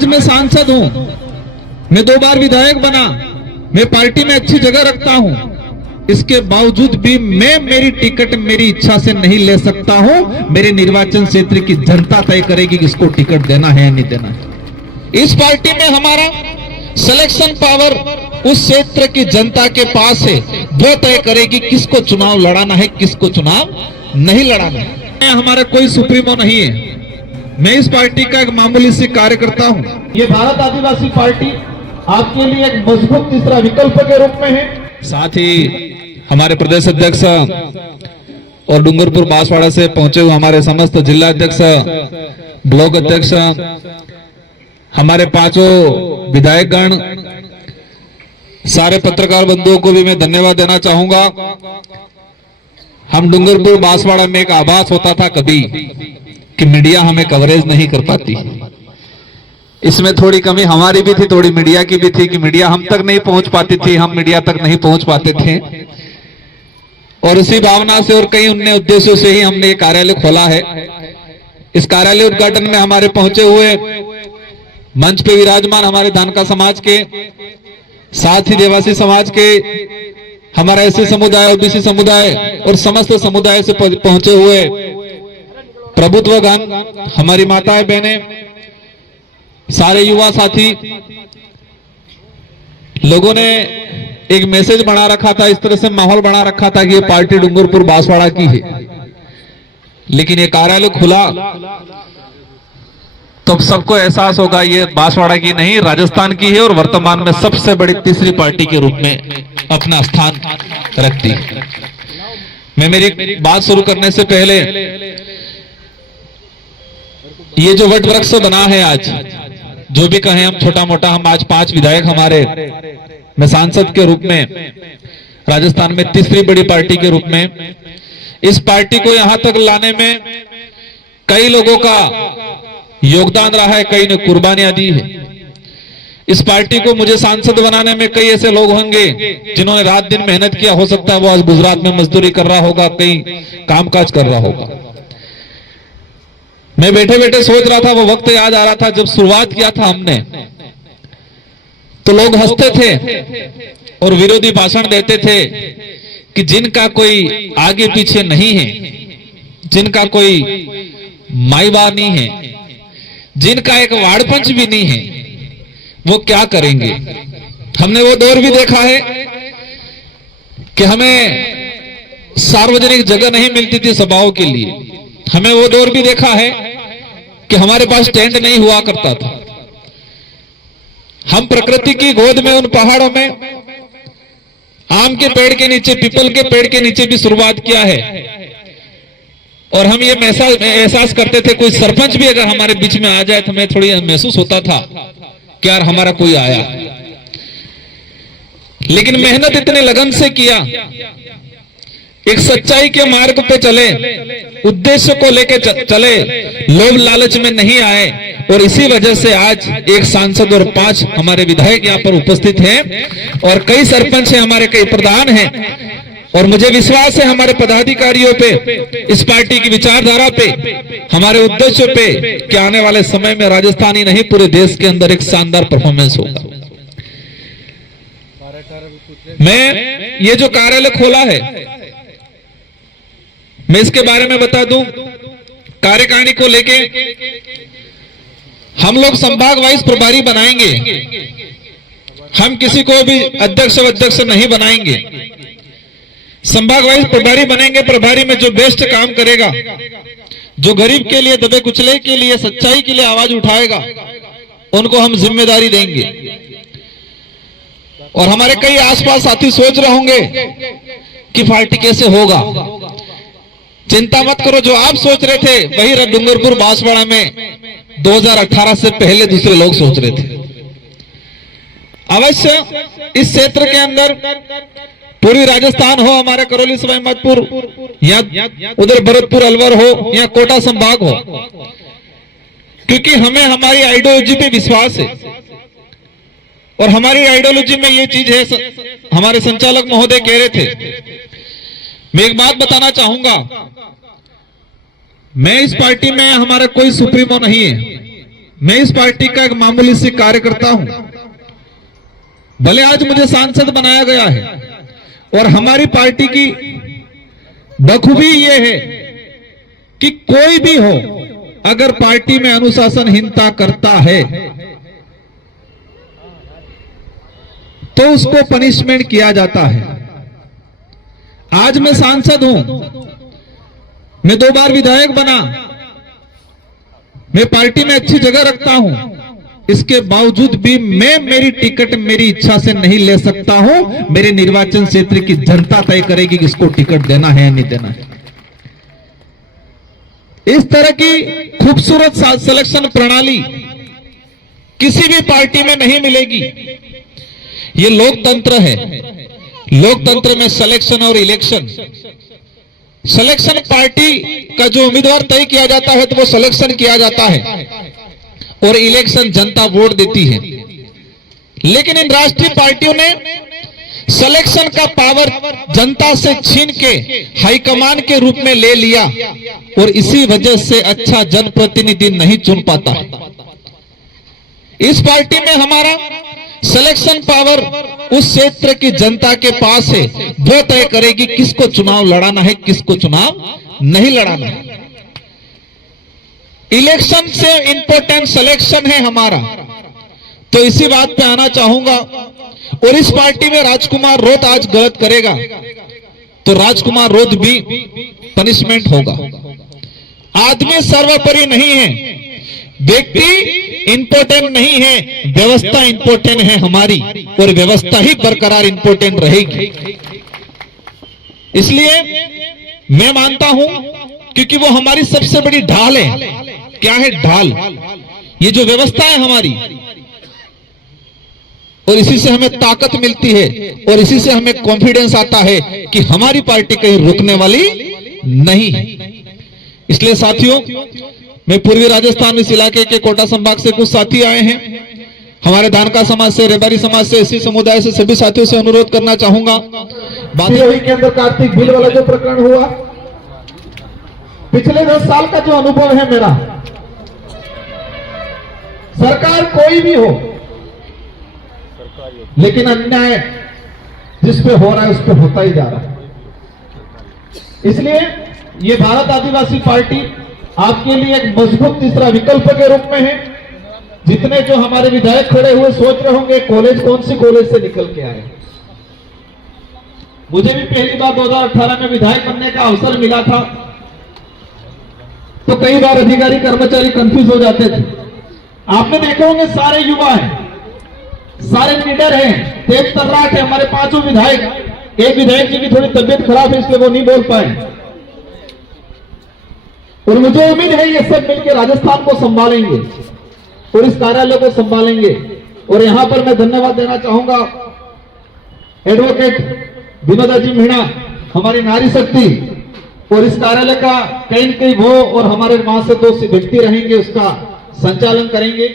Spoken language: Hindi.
आज मैं सांसद हूं, मैं 2 बार विधायक बना, मैं पार्टी में अच्छी जगह रखता हूं, इसके बावजूद भी मैं मेरी टिकट मेरी इच्छा से नहीं ले सकता हूं। मेरे निर्वाचन क्षेत्र की जनता तय करेगी कि इसको टिकट देना है या नहीं देना है। इस पार्टी में हमारा सिलेक्शन पावर उस क्षेत्र की जनता के पास है, वो तय करेगी किसको चुनाव लड़ाना है, किसको चुनाव नहीं लड़ाना है। हमारा कोई सुप्रीमो नहीं है, मैं इस पार्टी का एक मामूली सी कार्यकर्ता हूं। ये भारत आदिवासी पार्टी आपके लिए एक मजबूत तीसरा विकल्प के रूप में है। साथ ही हमारे प्रदेश अध्यक्ष और डूंगरपुर बांसवाड़ा से पहुंचे हुए हमारे समस्त जिला अध्यक्ष, ब्लॉक अध्यक्ष, हमारे 5 विधायकगण, सारे पत्रकार बंधुओं को भी मैं धन्यवाद देना चाहूंगा। हम डूंगरपुर बांसवाड़ा में एक आभास होता था कभी कि मीडिया हमें कवरेज नहीं कर पाती, इसमें थोड़ी कमी हमारी भी थी, थोड़ी मीडिया की भी थी कि मीडिया हम तक नहीं पहुंच पाती थी, हम मीडिया तक नहीं पहुंच पाते थे। और इसी भावना से और कई अन्य उद्देश्यों से ही हमने ये कार्यालय खोला है। इस कार्यालय उद्घाटन में हमारे पहुंचे हुए मंच पे विराजमान हमारे धानका समाज के, साथ ही देवासी समाज के, हमारा एससी समुदाय, ओबीसी समुदाय और समस्त समुदाय से पहुंचे हुए प्रभुत्वगण, हमारी माताएं बहनें, सारे युवा साथी लोगों ने एक मैसेज बना रखा था, इस तरह से माहौल बना रखा था कि ये पार्टी डूंगरपुर बांसवाड़ा की है। लेकिन ये कार्यालय खुला तो सबको एहसास होगा ये बांसवाड़ा की नहीं, राजस्थान की है और वर्तमान में सबसे बड़ी तीसरी पार्टी के रूप में अपना स्थान रखती है। मैं मेरी बात शुरू करने से पहले ये जो वट वृक्ष बना है आज, जो भी कहें हम छोटा मोटा, हम आज 5 विधायक हमारे, मैं सांसद के रूप में राजस्थान में तीसरी बड़ी पार्टी के रूप में, इस पार्टी को यहां तक लाने में कई लोगों का योगदान रहा है, कई ने कुर्बानियां दी है। इस पार्टी को मुझे सांसद बनाने में कई ऐसे लोग होंगे जिन्होंने रात दिन मेहनत किया, हो सकता है वो आज गुजरात में मजदूरी कर रहा होगा, कहीं कामकाज कर रहा होगा। मैं बैठे बैठे सोच रहा था, वो वक्त याद आ रहा था जब शुरुआत किया था हमने, तो लोग हंसते थे और विरोधी भाषण देते थे कि जिनका कोई आगे पीछे नहीं है, जिनका कोई माईबा नहीं है, जिनका एक वाड़पंच भी नहीं है, वो क्या करेंगे। हमने वो दौर भी देखा है कि हमें सार्वजनिक जगह नहीं मिलती थी सभाओं के लिए, हमें वो दौर भी देखा है कि हमारे पास टेंट नहीं हुआ करता था। हम प्रकृति की गोद में उन पहाड़ों में आम के पेड़ के नीचे, पीपल के पेड़ के नीचे भी शुरुआत किया है। और हम ये एहसास करते थे, कोई सरपंच भी अगर हमारे बीच में आ जाए तो हमें थोड़ी महसूस होता था कि यार हमारा कोई आया। लेकिन मेहनत इतने लगन से किया, एक सच्चाई के मार्ग पे चले, उद्देश्य को लेके चले, लोभ लालच में नहीं आए, और इसी वजह से आज एक सांसद और 5 हमारे विधायक यहाँ पर उपस्थित हैं और कई सरपंच हैं हमारे, कई प्रधान हैं। और मुझे विश्वास है हमारे पदाधिकारियों पे, इस पार्टी की विचारधारा पे, हमारे उद्देश्यों पे कि आने वाले समय में राजस्थान ही नहीं पूरे देश के अंदर एक शानदार परफॉर्मेंस होगा। मैं ये जो कार्यालय खोला है, मैं इसके बारे में बता दूं, कार्यकारिणी को लेके हम लोग संभाग वाइज प्रभारी बनाएंगे, हम किसी को भी अध्यक्ष नहीं बनाएंगे। संभाग वाइज प्रभारी बनेंगे, प्रभारी में जो बेस्ट काम करेगा, जो गरीब के लिए, दबे कुचले के लिए, सच्चाई के लिए आवाज उठाएगा, उनको हम जिम्मेदारी देंगे। और हमारे कई आसपास साथी सोच रहे होंगे कि पार्टी कैसे होगा। चिंता मत करो, जो आप सोच रहे थे वही डूंगरपुर बांसवाड़ा में 2018 से पहले दूसरे लोग सोच रहे थे। अवश्य इस क्षेत्र के अंदर पूरी राजस्थान हो, हमारे करौली सवाई माधोपुर या उधर भरतपुर अलवर हो या कोटा संभाग हो, क्योंकि हमें हमारी आइडियोलॉजी पे विश्वास है। और हमारी आइडियोलॉजी में ये चीज है, हमारे संचालक महोदय कह रहे थे, मैं एक बात बताना चाहूंगा, मैं इस पार्टी में हमारा कोई सुप्रीमो नहीं है, मैं इस पार्टी का एक मामूली सी कार्यकर्ता हूं। भले आज मुझे सांसद बनाया गया है और हमारी पार्टी की बखूबी यह है कि कोई भी हो अगर पार्टी में अनुशासनहीनता करता है तो उसको पनिशमेंट किया जाता है। आज मैं सांसद हूं, मैं 2 बार विधायक बना, मैं पार्टी में अच्छी जगह रखता हूं, इसके बावजूद भी मैं मेरी टिकट मेरी इच्छा से नहीं ले सकता हूं। मेरे निर्वाचन क्षेत्र की जनता तय करेगी कि इसको टिकट देना है या नहीं देना है। इस तरह की खूबसूरत सिलेक्शन प्रणाली किसी भी पार्टी में नहीं मिलेगी। ये लोकतंत्र है। लोकतंत्र में सिलेक्शन और इलेक्शन, सिलेक्शन पार्टी का जो उम्मीदवार तय किया जाता है तो वो सिलेक्शन किया जाता है और इलेक्शन जनता वोट देती है। लेकिन इन राष्ट्रीय पार्टियों ने सिलेक्शन का पावर जनता से छीन के हाईकमान के रूप में ले लिया और इसी वजह से अच्छा जनप्रतिनिधि नहीं चुन पाता है। इस पार्टी में हमारा सिलेक्शन पावर उस क्षेत्र की जनता के पास है, वो तय करेगी किसको चुनाव लड़ाना है, किसको चुनाव नहीं लड़ाना है। इलेक्शन से इंपॉर्टेंट सिलेक्शन है हमारा। तो इसी बात पे आना चाहूंगा। और इस पार्टी में राजकुमार रोत आज गलत करेगा तो राजकुमार रोत भी पनिशमेंट होगा। आदमी सर्वोपरि नहीं है, व्यक्ति इंपॉर्टेंट नहीं है, व्यवस्था इंपॉर्टेंट है हमारी और व्यवस्था ही बरकरार इंपॉर्टेंट रहेगी। इसलिए मैं मानता हूं क्योंकि वो हमारी सबसे बड़ी ढाल है। क्या है ढाल? ये जो व्यवस्था है हमारी, और इसी से हमें ताकत मिलती है और इसी से हमें कॉन्फिडेंस आता है कि हमारी पार्टी कहीं रुकने वाली नहीं है। इसलिए साथियों, मैं पूर्वी राजस्थान इस इलाके के कोटा संभाग से कुछ साथी आए हैं। हमारे धानका समाज से, रेबारी समाज से, इसी समुदाय से सभी साथियों से अनुरोध करना चाहूंगा। सिरोही के अंदर कार्तिक बिल वाला जो प्रकरण हुआ, पिछले 10 साल का जो अनुभव है मेरा, सरकार कोई भी हो, लेकिन अन्याय जिस पे हो रहा है उस पे होता ही जा रहा है। इसलिए ये भारत आदिवासी पार्टी आपके लिए एक मजबूत तीसरा विकल्प के रूप में है। जितने जो हमारे विधायक खड़े हुए सोच रहे होंगे कॉलेज कौन सी कॉलेज से निकल के आए। मुझे भी पहली बार 2018 में विधायक बनने का अवसर मिला था तो कई बार अधिकारी कर्मचारी कंफ्यूज हो जाते थे। आपने देखे होंगे सारे युवा हैं, सारे लीडर हैं, तेज तर्राट है। हमारे 5 विधायक, एक विधायक जी की थोड़ी तबियत खराब है इसलिए वो नहीं बोल पाए, और मुझे उम्मीद है ये सब मिलकर राजस्थान को संभालेंगे और इस कार्यालय को संभालेंगे। और यहां पर मैं धन्यवाद देना चाहूंगा एडवोकेट विनोदा जी मीणा, हमारी नारी शक्ति, और इस कार्यालय का कहीं न कहीं वो और हमारे वहां से 2 व्यक्ति रहेंगे, उसका संचालन करेंगे।